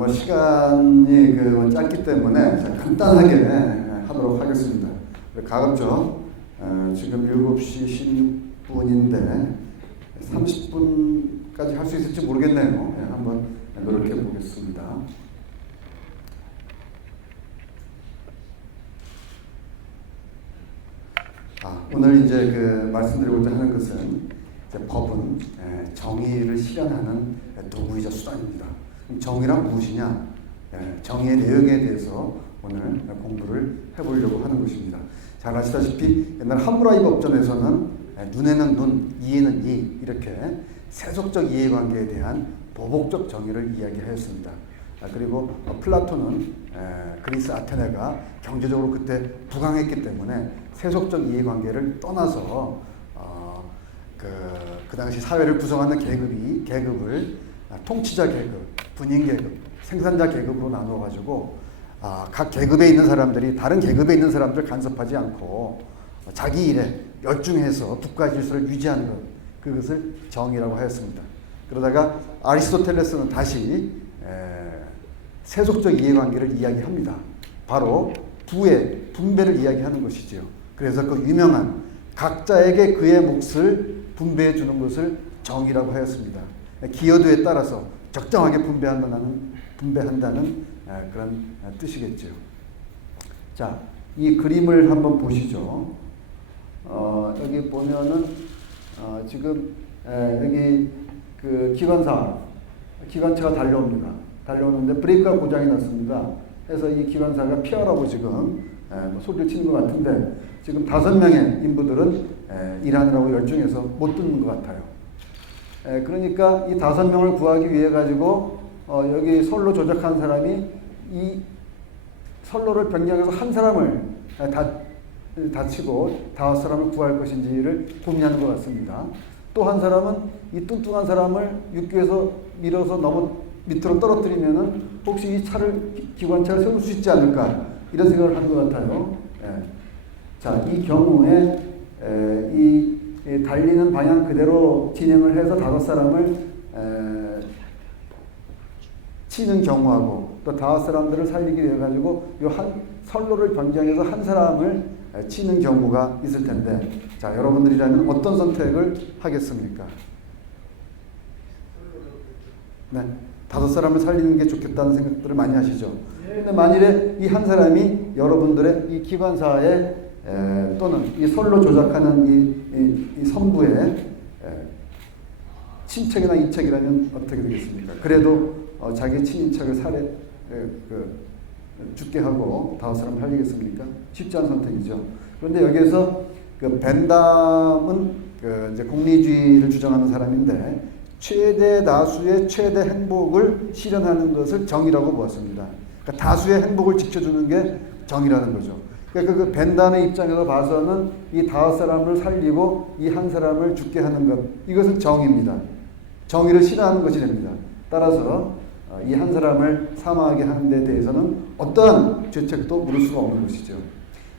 시간이 짧기 때문에 간단하게 하도록 하겠습니다. 가급적 지금 7시 16분인데 30분까지 할 수 있을지 모르겠네요. 한번 노력해 보겠습니다. 오늘 이제 말씀드리고자 하는 것은 법은 정의를 실현하는 도구이자 수단입니다. 정의란 무엇이냐? 정의의 내용에 대해서 오늘 공부를 해보려고 하는 것입니다. 잘 아시다시피 옛날 하무라비 법전에서는 눈에는 눈, 이에는 이 이렇게 세속적 이해관계에 대한 도복적 정의를 이야기하였습니다. 그리고 플라톤은 그리스 아테네가 경제적으로 그때 부강했기 때문에 세속적 이해관계를 떠나서 그 당시 사회를 구성하는 계급을 통치자 계급, 군인 계급, 생산자 계급으로 나누어가지고 각 계급에 있는 사람들이 다른 계급에 있는 사람들 간섭하지 않고 자기 일에 열중해서 국가 질서를 유지하는 것, 그것을 정의라고 하였습니다. 그러다가 아리스토텔레스는 다시 세속적 이해관계를 이야기합니다. 바로 부의 분배를 이야기하는 것이지요. 그래서 그 유명한 각자에게 그의 몫을 분배해 주는 것을 정의라고 하였습니다. 기여도에 따라서 적정하게 분배한다는 그런 뜻이겠죠. 자, 이 그림을 한번 보시죠. 여기 보면은 지금 여기 그 기관차가 달려오는데 브레이크가 고장이 났습니다. 그래서 이 기관차가 피하라고 지금 소리를 치는 것 같은데 지금 5명의 인부들은 일하느라고 열중해서 못 듣는 것 같아요. 그러니까 이 5명을 구하기 위해 가지고 여기 선로 조작한 사람이 이 선로를 변경해서 한 사람을 다치고 5사람을 구할 것인지를 고민하는 것 같습니다. 또 한 사람은 이 뚱뚱한 사람을 육교에서 밀어서 너무 밑으로 떨어뜨리면은 혹시 이 기관차를 세울 수 있지 않을까 이런 생각을 한 것 같아요. 자, 이 경우에 이 달리는 방향 그대로 진행을 해서 5사람을 치는 경우하고 또 5사람들을 살리기 위해 가지고 요 선로를 변경해서 한 사람을 치는 경우가 있을 텐데, 자, 여러분들이라면 어떤 선택을 하겠습니까? 네, 5사람을 살리는 게 좋겠다는 생각들을 많이 하시죠. 근데 만일에 이 한 사람이 여러분들의 이 기관사에 또는 이 선로 조작하는 이 선부의 친척이나 이척이라면 어떻게 되겠습니까? 그래도 자기 친인척을 죽게 하고 5사람을 살리겠습니까? 쉽지 않은 선택이죠. 그런데 여기에서 그 벤담은 이제 공리주의를 주장하는 사람인데 최대 다수의 최대 행복을 실현하는 것을 정의라고 보았습니다. 그러니까 다수의 행복을 지켜주는 게 정의라는 거죠. 그러니까 그 벤담의 입장에서 봐서는 이 5사람을 살리고 이 한 사람을 죽게 하는 것, 이것은 정의입니다. 정의를 실현하는 것이 됩니다. 따라서 이 한 사람을 사망하게 하는 데 대해서는 어떠한 죄책도 물을 수가 없는 것이죠.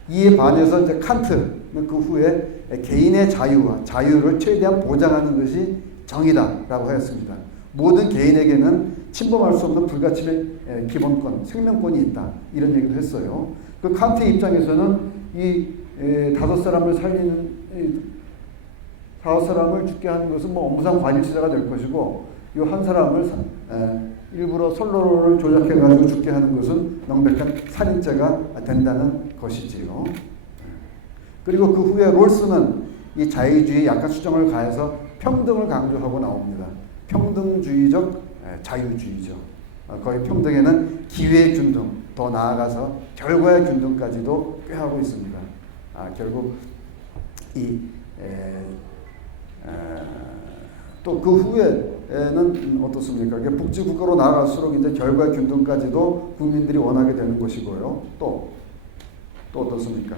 이에 반해서 이제 칸트는 그 후에 개인의 자유를 최대한 보장하는 것이 정의다라고 하였습니다. 모든 개인에게는 침범할 수 없는 불가침의 기본권, 생명권이 있다. 이런 얘기도 했어요. 그 칸트의 입장에서는 이 5사람을 살리는 5사람을 죽게 하는 것은 업무상 과실치사가 될 것이고 이 한 사람을 일부러 선로를 조작해 가지고 죽게 하는 것은 명백한 살인죄가 된다는 것이지요. 그리고 그 후에 롤스는 이 자유주의 약간 수정을 가해서 평등을 강조하고 나옵니다. 평등주의적 자유주의죠. 거의 평등에는 기회의 균등, 더 나아가서 결과의 균등까지도 꾀하고 있습니다. 결국 또 그 후에는 어떻습니까? 복지국가로 나아갈수록 이제 결과 균등까지도 국민들이 원하게 되는 것이고요. 또 어떻습니까?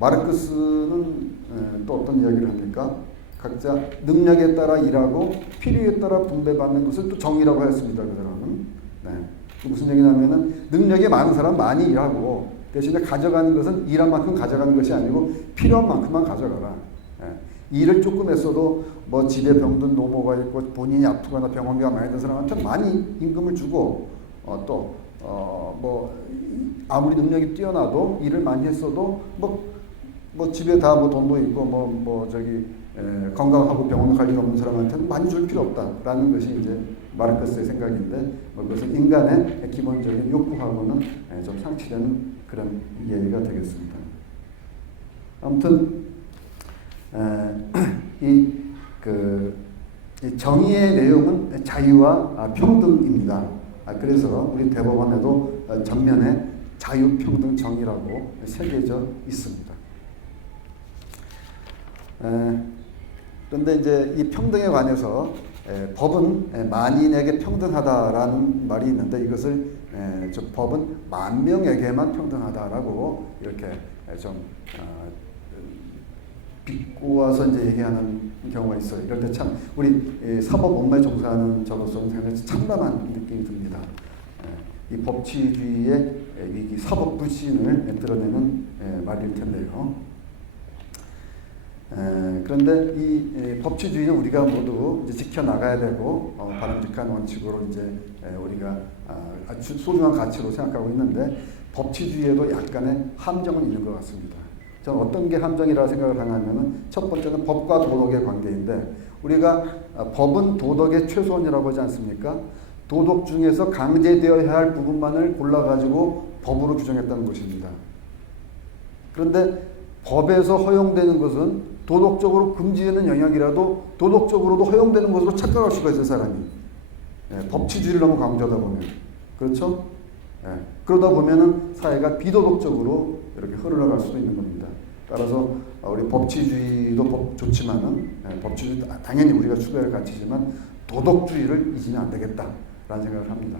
마르크스는 또 어떤 이야기를 합니까? 각자 능력에 따라 일하고 필요에 따라 분배받는 것을 또 정의라고 했습니다. 그 사람은. 무슨 얘기냐면은 능력이 많은 사람 많이 일하고 대신에 가져가는 것은 일한 만큼 가져가는 것이 아니고 필요한 만큼만 가져가라. 일을 조금 했어도 뭐 집에 병든 노모가 있고 본인이 아프거나 병원비가 많이 든 사람한테 많이 임금을 주고 뭐 아무리 능력이 뛰어나도 일을 많이 했어도 뭐 집에 다 뭐 돈도 있고 건강하고 병원 갈 일 없는 사람한테는 많이 줄 필요 없다라는 것이 이제 마르크스의 생각인데 그것은 인간의 기본적인 욕구하고는 좀 상치되는 그런 이해가 되겠습니다. 아무튼 이 정의의 내용은 자유와 평등입니다. 그래서 우리 대법원에도 전면에 자유, 평등, 정의라고 새겨져 있습니다. 그런데 이제 이 평등에 관해서 법은 만인에게 평등하다라는 말이 있는데 이것을 법은 만 명에게만 평등하다라고 이렇게 좀 비꼬아서 이제 얘기하는 경우가 있어요. 이럴 때 참 우리 사법 업무에 종사하는 저로서는 상당히 참담한 느낌이 듭니다. 이 법치주의의 위기, 사법 불신을 드러내는 말일 텐데요. 그런데 이 법치주의는 우리가 모두 이제 지켜나가야 되고 바람직한 원칙으로 이제 우리가 아주 소중한 가치로 생각하고 있는데 법치주의에도 약간의 함정은 있는 것 같습니다. 저는 어떤 게 함정이라고 생각을 하냐면은 첫 번째는 법과 도덕의 관계인데 우리가 법은 도덕의 최소원이라고 하지 않습니까? 도덕 중에서 강제되어야 할 부분만을 골라가지고 법으로 규정했다는 것입니다. 그런데 법에서 허용되는 것은 도덕적으로 금지되는 영역이라도 도덕적으로도 허용되는 것으로 착각할 수가 있어요, 사람이. 법치주의를 너무 강조하다 보면. 그렇죠? 그러다 보면은 사회가 비도덕적으로 이렇게 흘러갈 수도 있는 겁니다. 따라서 우리 법치주의도 좋지만은 법치주의 당연히 우리가 추구할 가치지만 도덕주의를 잊으면 안 되겠다라는 생각을 합니다.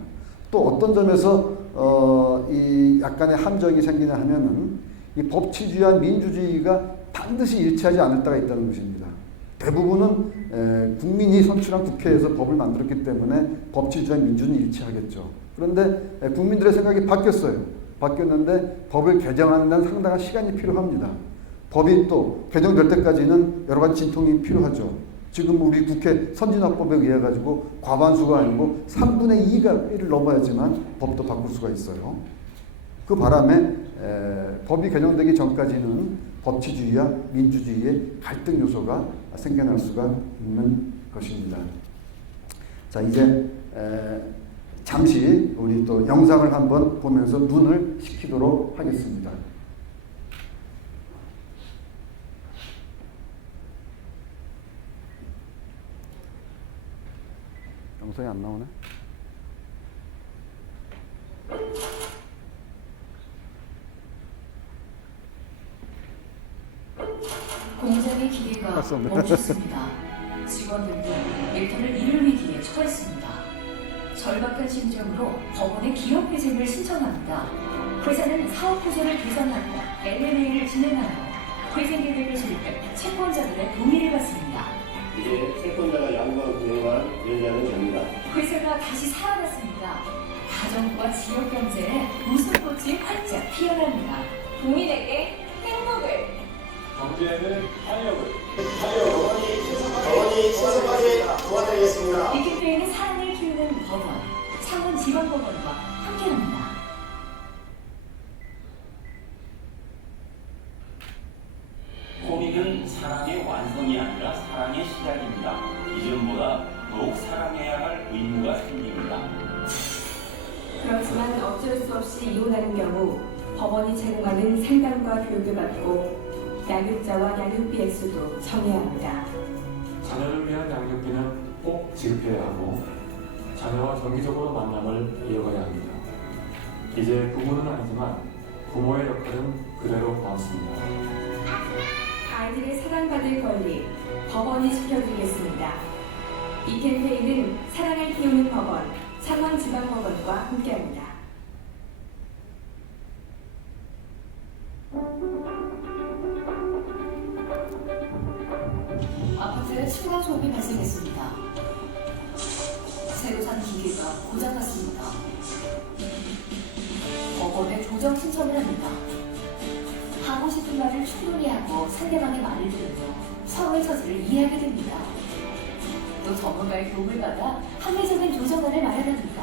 또 어떤 점에서 이 약간의 함정이 생기냐 하면은 이 법치주의와 민주주의가 반드시 일치하지 않을 때가 있다는 것입니다. 대부분은 국민이 선출한 국회에서 법을 만들었기 때문에 법치주의와 민주는 일치하겠죠. 그런데 국민들의 생각이 바뀌었어요. 바뀌었는데 법을 개정하는 데는 상당한 시간이 필요합니다. 법이 또 개정될 때까지는 여러 가지 진통이 필요하죠. 지금 우리 국회 선진화법에 의해 가지고 과반수가 아니고 3분의 2를 넘어야지만 법도 바꿀 수가 있어요. 그 바람에 법이 개정되기 전까지는 법치주의와 민주주의의 갈등 요소가 생겨날 수가 있는 것입니다. 자, 이제 잠시 우리 또 영상을 한번 보면서 눈을 식히도록 하겠습니다. 영상이 안 나오네? 공장의 기계가 멈췄습니다. 직원들도 일터를 이를 위기에 처했습니다. 절박한 심정으로 법원에 기업회생을 신청합니다. 회사는 사업 구조를 개선하고 M&A를 진행하며 회생 계획을 수립해 채권자들의 동의를 받습니다. 이제 채권자가 양도한 금액만 연장은 됩니다. 회사가 다시 살아났습니다. 가정과 지역 경제에 웃음꽃이 활짝 피어납니다. 국민에게 행복을, 경제에는 어머니 신속하게 도와드리겠습니다. 이 캠페인은 사랑을 키우는 법원, 창원지방법원과 함께합니다. 코믹은 사랑의 완성이 아니라 사랑의 시작입니다. 이전보다 더욱 사랑해야 할 의무가 생깁니다. 그렇지만 어쩔 수 없이 이혼하는 경우 법원이 제공하는 상담과 교육을 받고 양육자와 양육비 액수도 정해야 합니다. 자녀를 위한 양육비는 꼭 지급해야 하고 자녀와 정기적으로 만남을 이어가야 합니다. 이제 부모는 아니지만 부모의 역할은 그대로 남습니다. 아이들의 사랑받을 권리, 법원이 지켜드리겠습니다. 이 캠페인은 사랑을 키우는 법원, 창원지방법원과 함께합니다. 아파트에 층간 소음이 발생했습니다. 새로 산 기계가 고장났습니다. 법원에 조정 신청을 합니다. 하고 싶은 말을 충분히 하고 상대방의 말을 들으며 서로의 처지를 이해하게 됩니다. 또 전문가의 도움을 받아 합리적인 조정안을 마련합니다.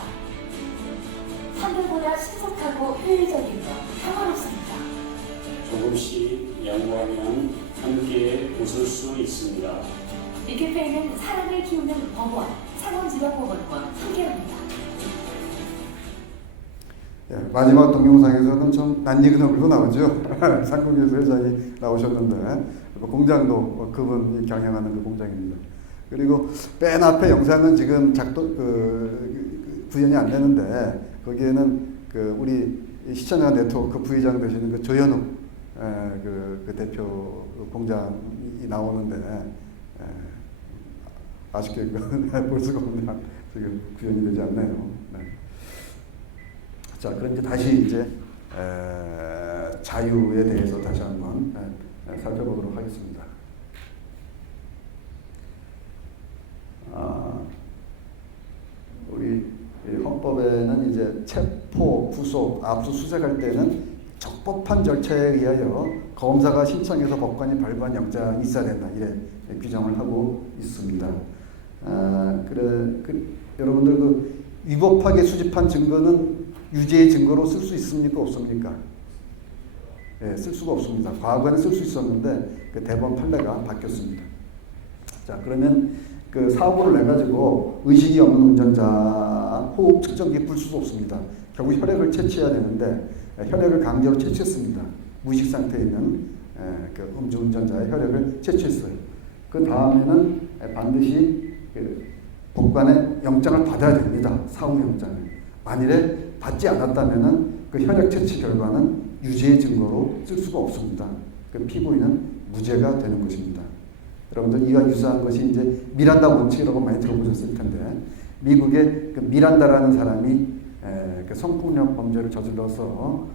한결보다 신속하고 효율적이며 평화롭습니다. 조금씩 양보하면 함께 웃을 수 있습니다. 이 캠페인은 사랑을 키우는 법원, 상원지방법원과 함께합니다. 예, 마지막 동영상에서는 좀 낯익은 얼굴로 나오죠. 상공에서 회장이 나오셨는데 그 공장도 그분이 경영하는 그 공장입니다. 그리고 맨 앞에 영상은 지금 구현이 안 되는데 거기에는 그 우리 시청자 네트워크 부회장 되시는 그 조현욱 그 대표 공장이 나오는데 아쉽게 볼 수가 없나 지금 구현이 되지 않네요. 네. 자, 그럼 이제 다시 이제 자유에 대해서 다시 한번 살펴보도록 하겠습니다. 우리 헌법에는 이제 체포, 구속, 압수수색할 때는 적법한 절차에 의하여 검사가 신청해서 법관이 발부한 영장이 있어야 된다 이래 규정을 하고 있습니다. 여러분들 그 위법하게 수집한 증거는 유죄의 증거로 쓸 수 있습니까? 없습니까? 예, 쓸 수가 없습니다. 과거에는 쓸 수 있었는데 그 대법원 판례가 바뀌었습니다. 자, 그러면 그 사고를 내가지고 의식이 없는 운전자 호흡 측정기 불 수도 없습니다. 결국 혈액을 채취해야 되는데 혈액을 강제로 채취했습니다. 무의식 상태에 있는 그 음주운전자의 혈액을 채취했어요. 그 다음에는 반드시 그 법관의 영장을 받아야 됩니다. 사후 영장을. 만일에 받지 않았다면은 그 혈액 채취 결과는 유죄의 증거로 쓸 수가 없습니다. 그 피고인은 무죄가 되는 것입니다. 여러분들 이와 유사한 것이 이제 미란다 원칙이라고 많이 들어보셨을 텐데 미국의 그 미란다라는 사람이 그 성폭력 범죄를 저질러서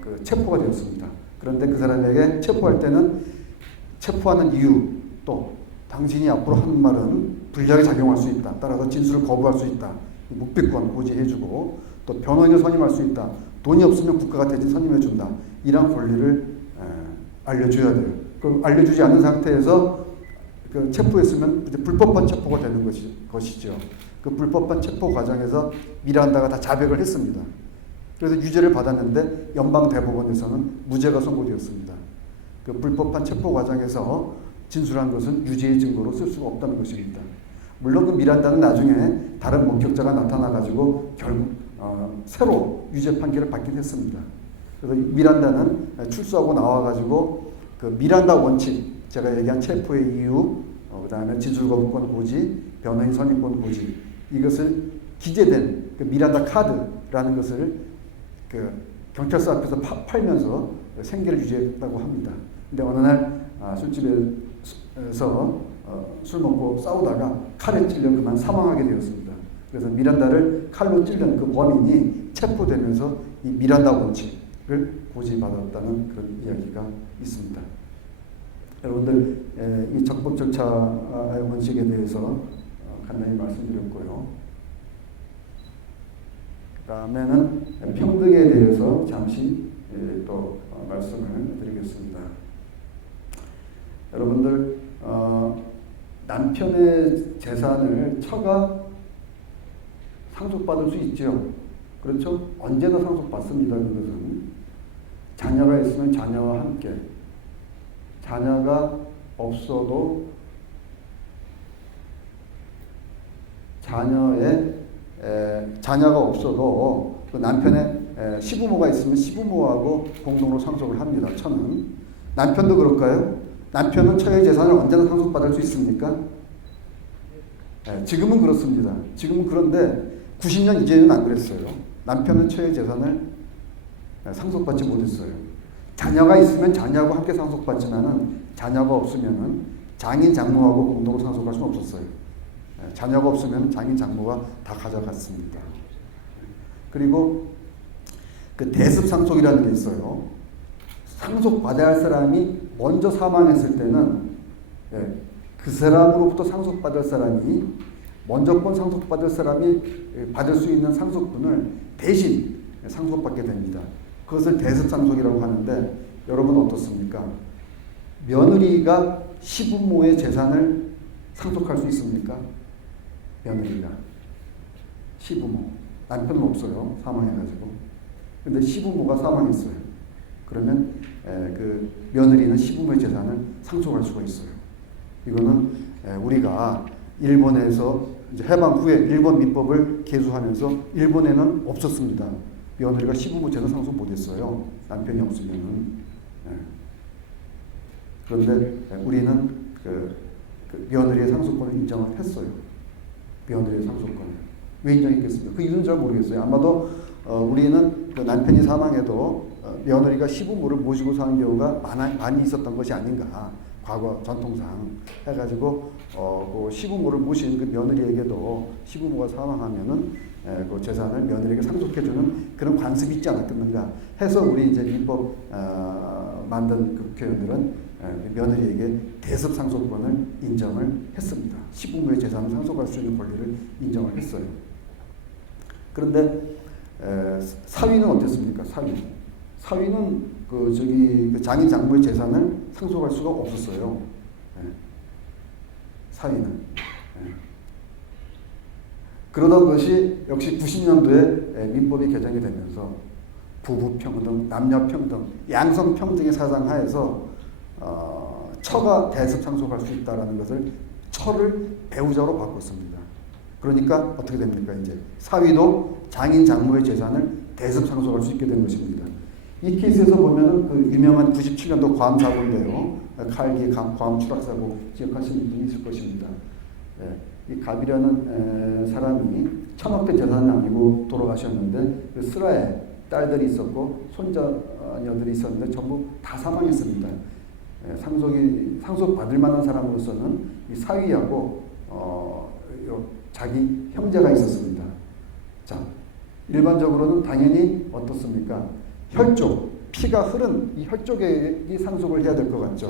그 체포가 되었습니다. 그런데 그 사람에게 체포할 때는 체포하는 이유 또 당신이 앞으로 하는 말은 불리하게 작용할 수 있다. 따라서 진술을 거부할 수 있다. 묵비권 고지해주고 또 변호인을 선임할 수 있다. 돈이 없으면 국가가 대신 선임해준다. 이런 권리를 알려줘야 돼요. 그럼 알려주지 않은 상태에서 그 체포했으면 이제 불법한 체포가 되는 것이죠. 그 불법한 체포 과정에서 미란다가 다 자백을 했습니다. 그래서 유죄를 받았는데 연방 대법원에서는 무죄가 선고되었습니다. 그 불법한 체포 과정에서 진술한 것은 유죄의 증거로 쓸 수가 없다는 것입니다. 물론 그 미란다는 나중에 다른 목격자가 나타나가지고 결국 새로 유죄 판결을 받긴 했습니다. 그래서 미란다는 출소하고 나와가지고 그 미란다 원칙, 제가 얘기한 체포의 이유, 그 다음에 진술거부권 고지, 변호인 선임권 고지, 이것을 기재된 그 미란다 카드라는 것을 그 경찰서 앞에서 팔면서 생계를 유지했다고 합니다. 근데 어느 날 술집에서 술 먹고 싸우다가 칼에 찔려 그만 사망하게 되었습니다. 그래서 미란다를 칼로 찔른 그 범인이 체포되면서 이 미란다 원칙을 고지받았다는 그런 이야기가 있습니다. 여러분들 이 적법 절차 원칙에 대해서 간단히 말씀드렸고요. 그 다음에는 평등에 대해서 잠시 또 말씀을 드리겠습니다. 여러분들 남편의 재산을 처가 상속받을 수 있죠. 그렇죠? 언제나 상속받습니다. 그것은 자녀가 있으면 자녀와 함께, 자녀가 없어도 자녀가 없어도 그 남편의 시부모가 있으면 시부모하고 공동으로 상속을 합니다. 처는. 남편도 그럴까요? 남편은 처의 재산을 언제나 상속받을 수 있습니까? 지금은 그렇습니다. 지금은 그런데 90년 이전에는 안 그랬어요. 남편은 처의 재산을 상속받지 못했어요. 자녀가 있으면 자녀하고 함께 상속받지만은 자녀가 없으면은 장인 장모하고 공동으로 상속할 수는 없었어요. 자녀가 없으면 장인 장모가 다 가져갔습니다. 그리고 그 대습 상속이라는 게 있어요. 상속받아야 할 사람이 먼저 사망했을 때는 그 사람으로부터 상속받을 사람이 먼저권 상속받을 사람이 받을 수 있는 상속분을 대신 상속받게 됩니다. 그것을 대습 상속이라고 하는데 여러분 어떻습니까? 며느리가 시부모의 재산을 상속할 수 있습니까? 며느리가 시부모 남편은 없어요. 사망해가지고. 근데 시부모가 사망했어요. 그러면 그 며느리는 시부모의 재산을 상속할 수가 있어요. 이거는 우리가 일본에서 이제 해방 후에 일본 민법을 개수하면서 일본에는 없었습니다. 며느리가 시부모 재산 상속 못했어요. 남편이 없으면은. 그런데 우리는 그 며느리의 상속권을 인정을 했어요. 며느리의 상속권을. 왜 인정했겠습니까? 그 이유는 잘 모르겠어요. 아마도 우리는 그 남편이 사망해도 며느리가 시부모를 모시고 사는 경우가 많이 있었던 것이 아닌가. 과거 전통상 해가지고 그 시부모를 모신 그 며느리에게도 시부모가 사망하면은 그 재산을 며느리에게 상속해주는 그런 관습이 있지 않았겠는가 해서 우리 이제 민법 만든 국회의원들은 며느리에게 대습 상속권을 인정을 했습니다. 시부모의 재산을 상속할 수 있는 권리를 인정을 했어요. 그런데 사위는 어땠습니까? 사위는 그 장인 장모의 재산을 상속할 수가 없었어요. 사위는. 그러던 것이 역시 90년도에 민법이 개정이 되면서 부부평등, 남녀평등, 양성평등의 사상 하에서 처가 대습 상속할 수 있다는 것을 처를 배우자로 바꿨습니다. 그러니까 어떻게 됩니까? 이제 사위도 장인 장모의 재산을 대습 상속할 수 있게 된 것입니다. 이 케이스에서 보면은 그 유명한 97년도 괌 사고인데요. 칼기 괌 추락 사고 기억하시는 분이 있을 것입니다. 이 갑이라는 사람이 1000억대 재산은 아니고 돌아가셨는데 그 슬하에 딸들이 있었고 손자녀들이 있었는데 전부 다 사망했습니다. 상속 받을 만한 사람으로서는 이 사위하고 자기 형제가 있었습니다. 자, 일반적으로는 당연히 어떻습니까? 혈족, 피가 흐른 이 혈족에게 상속을 해야 될 것 같죠.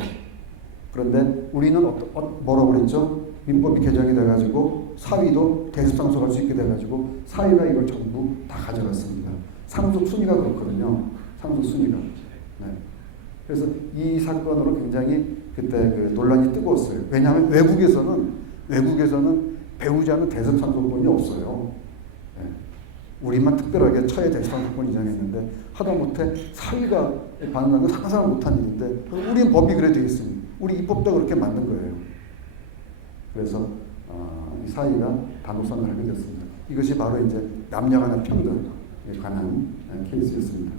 그런데 우리는 뭐라고 그랬죠? 민법이 개정이 돼가지고 사위도 대습 상속할 수 있게 돼가지고 사위가 이걸 전부 다 가져갔습니다. 상속 순위가 그렇거든요. 상속 순위가. 네. 그래서 이 사건으로 굉장히 그때 그 논란이 뜨거웠어요. 왜냐하면 외국에서는 배우자는 대습 상속권이 없어요. 네. 우리만 특별하게 처의 대습 상속권 인정했는데 하다못해 사위가 받는 건 상상을 못한 일인데 우리는 법이 그래 되어 있습니다. 우리 입법도 그렇게 만든 거예요. 그래서 이 사위가 단독선을 하게 됐습니다. 이것이 바로 이제 남녀 간의 평등에 관한 케이스였습니다.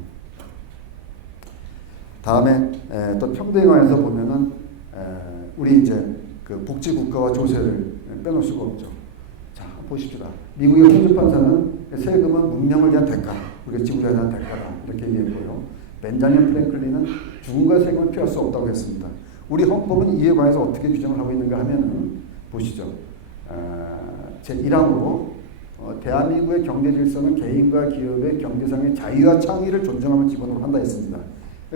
다음에 또 평등에 관해서 보면은 우리 이제 그 복지국가와 조세를 빼놓을 수가 없죠. 자, 보십시다. 미국의 홍주 판사는 세금은 문명을 위한 대가, 우리가 지구에 대한 대가다 이렇게 얘기했고요. 벤자민 프랭클린은 죽음과 세금을 피할 수 없다고 했습니다. 우리 헌법은 이에 관해서 어떻게 규정을 하고 있는가 하면은 보시죠. 제1항으로 대한민국의 경제 질서는 개인과 기업의 경제상의 자유와 창의를 존중하면 기본으로 한다 했습니다.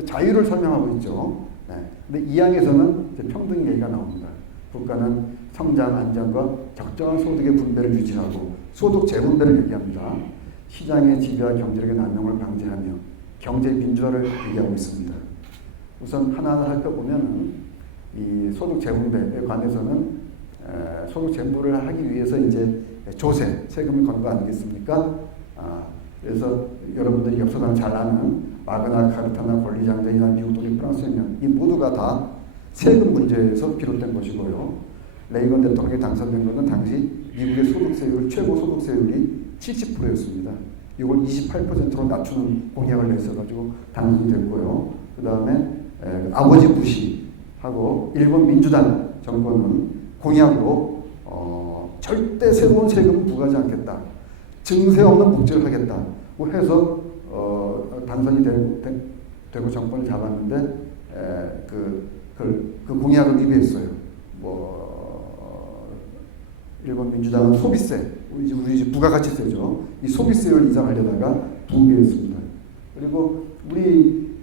자유를 설명하고 있죠. 네. 근데 2항에서는 평등 얘기가 나옵니다. 국가는 성장 안정과 적정한 소득의 분배를 유지하고 소득 재분배를 얘기합니다. 시장의 지배와 경제력의 남용을 방지하며 경제 민주화를 얘기하고 있습니다. 우선 하나하나 살펴보면 이 소득 재분배에 관해서는 소득 재분배를 하기 위해서 이제 조세, 세금을 거는 거 아니겠습니까? 그래서 여러분들이 역사상 잘 아는 마그나 카르타나 권리장전이나 미국 독일 프랑스 혁명 이 모두가 다 세금 문제에서 비롯된 것이고요. 레이건 대통령이 당선된 것은 당시 미국의 소득세율 최고 소득세율이 70%였습니다. 이걸 28%로 낮추는 공약을 냈어가지고 당선이 됐고요. 그 다음에 아버지 부시하고 일본 민주당 정권은 공약으로 절대 새로운 세금은 부과하지 않겠다. 증세 없는 복지를 하겠다. 해서 당선이 되고 정권을 잡았는데 그 공약을 위배했어요. 일본 민주당은 소비세, 우리 부가가치세죠. 이 소비세를 인상하려다가 붕괴했습니다. 그리고 우리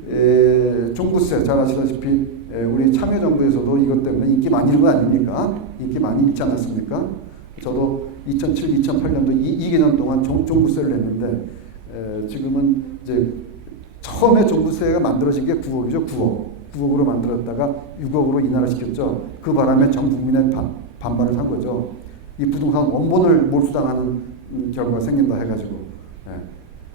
종부세 잘 아시다시피 우리 참여정부에서도 이것 때문에 인기 많이 잃은 거 아닙니까? 인기 많이 잃지 않았습니까? 저도 2007, 2008년도 2개년 동안 종부세를 냈는데 지금은 이제 처음에 종부세가 만들어진 게 9억이죠. 9억으로 만들었다가 6억으로 인하시켰죠. 그 바람에 전 국민의 반발을 한 거죠. 이 부동산 원본을 몰수당하는 결과가 생긴다 해가지고. 예.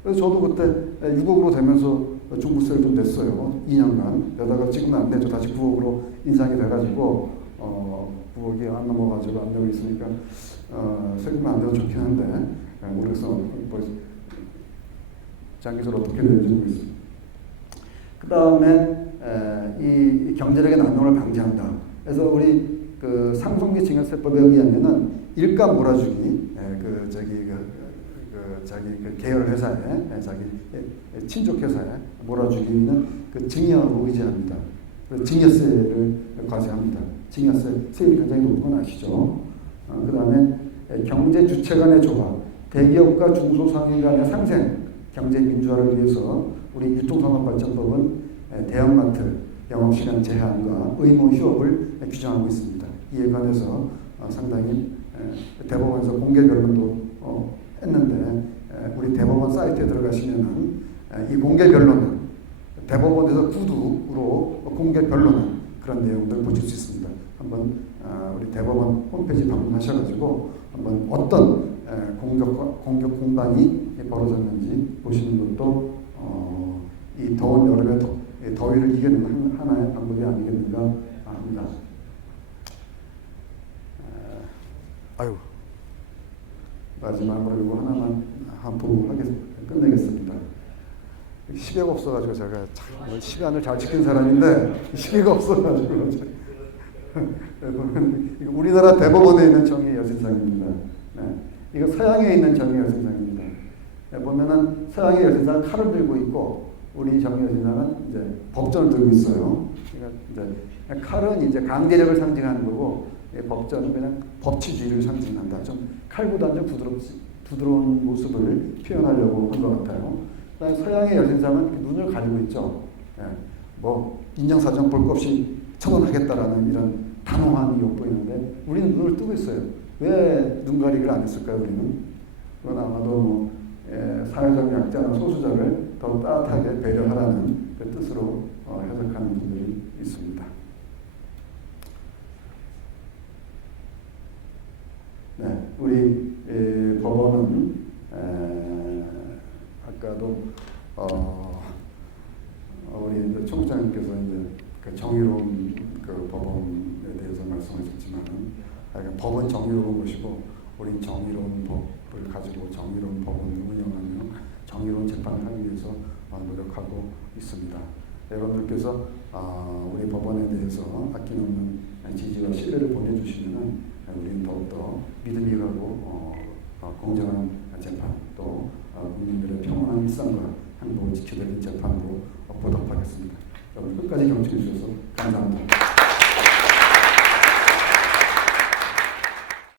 그래서 저도 그때 6억으로 되면서 중부세를 좀 냈어요. 2년간. 내다가 지금은 안 내죠. 다시 9억으로 인상이 돼가지고 9억이 안 넘어가지고 안 내고 있으니까 세금이 안 내도 좋긴 한데 모르겠어. 뭐 장기적으로 어떻게 될지 모르겠습니다. 그 다음에 이 경제력의 난동을 방지한다. 그래서 우리 그 상속리 증여세법에 의하면은 일가 몰아주기, 자기 그 계열 회사에, 자기 친족 회사에 몰아주기는 그 증여로 의지합니다. 그래서 증여세를 과세합니다. 증여세 세율이 굉장히 높은 건 아시죠? 그 다음에 경제 주체 간의 조화, 대기업과 중소상인 간의 상생, 경제 민주화를 위해서 우리 유통산업발전법은 대형마트 영업시간 제한과 의무 휴업을 규정하고 있습니다. 이에 관해서 상당히 대법원에서 공개 변론도 했는데 우리 대법원 사이트에 들어가시면은 이 공개 변론은 대법원에서 구두로 공개 변론한 그런 내용들 보실 수 있습니다. 한번 우리 대법원 홈페이지 방문하셔가지고 한번 어떤 공격 공방이 벌어졌는지 보시는 것도 이 더운 여름에 더위를 이겨내는 하나의 방법이 아니겠는가 합니다. 아유, 마지막으로 이거 하나만 보고 끝내겠습니다. 시계가 없어가지고 제가 참 시간을 잘 지킨 사람인데 시계가 없어가지고 우리나라 대법원에 있는 정의 여신상입니다. 네. 이거 서양에 있는 정의 여신상입니다. 네, 보면은 서양의 여신상은 칼을 들고 있고 우리 정의 여신상은 이제 법전을 들고 있어요. 그러니까 이제 칼은 이제 강제력을 상징하는 거고 법전은 그냥 법치주의를 상징한다. 좀 칼보다는 좀 부드러운 모습을 표현하려고 한 것 같아요. 그다음에 서양의 여신상은 눈을 가리고 있죠. 예, 뭐 인정사정 볼 것 없이 처분하겠다라는 이런 단호함이 돋보이는데 우리는 눈을 뜨고 있어요. 왜 눈 가리기를 안 했을까요? 우리는 그건 아마도 사회적 약자나 소수자를 더 따뜻하게 배려하라는 그 뜻으로 해석하는 분들이 있습니다. 네, 우리 법원은 아까도 우리 총장님께서 이제 그 정의로운 그 법원에 대해서 말씀하셨지만, 법은 정의로운 것이고 우리 정의로운 법을 가지고 정의로운 법원을 운영하며 정의로운 재판을 하기 위해서 노력하고 있습니다. 여러분들께서 우리 법원에 대해서 아낌없는 지지와 신뢰를 보내주시면 우리는 더욱더 믿음이 가고 공정한 재판 또 국민들의 평온한 일상과 행복을 지켜드리는 재판으로 보답하겠습니다. 여러분 끝까지 경청해 주셔서 감사합니다.